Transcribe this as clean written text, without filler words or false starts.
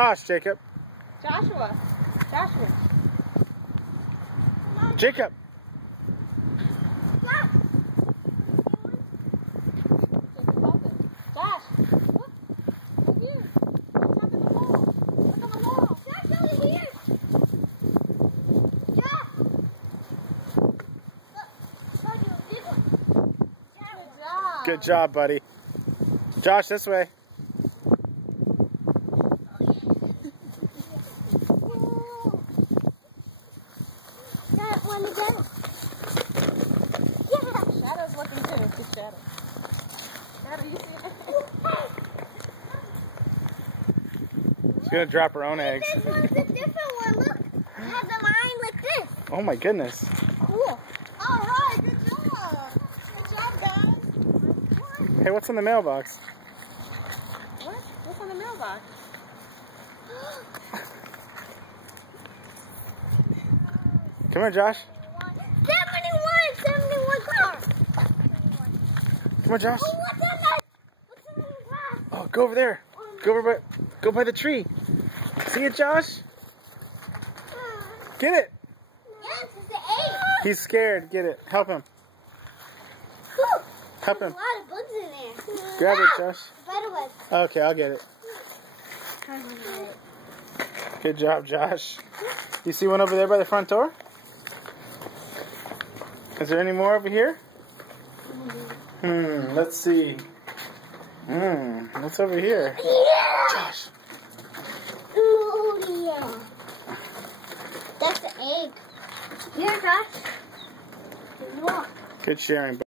Josh, Jacob. Joshua. Joshua. Jacob. Josh, look. Look here. What's up in the wall? Look on the wall. Josh, over here. Josh. Look. Good job. Good job, buddy. Josh, this way. One again. Yeah. Shadow's looking too. It's Shadow. Shadow, you see it? She's gonna drop her own eggs. This one's a different one. Look, it has a line like this. Oh my goodness. Cool. All right, good job. Good job, guys. Hey, what's in the mailbox? What? What's in the mailbox? Come here, Josh. 71 cars. Come on, Josh. Oh, what's in that? What's in the glass? Oh, go over there. Go by the tree. See it, Josh? Get it. Yes, it's the egg. He's scared. Get it. Help him. Whew. Help There's him. a lot of bugs in there. Grab it, Josh. Spiderweb. Okay, I'll get it. Good job, Josh. You see one over there by the front door? Is there any more over here? Let's see. What's over here? Yeah! Josh. Oh, yeah. That's the egg. Here, Josh. Look. Good sharing.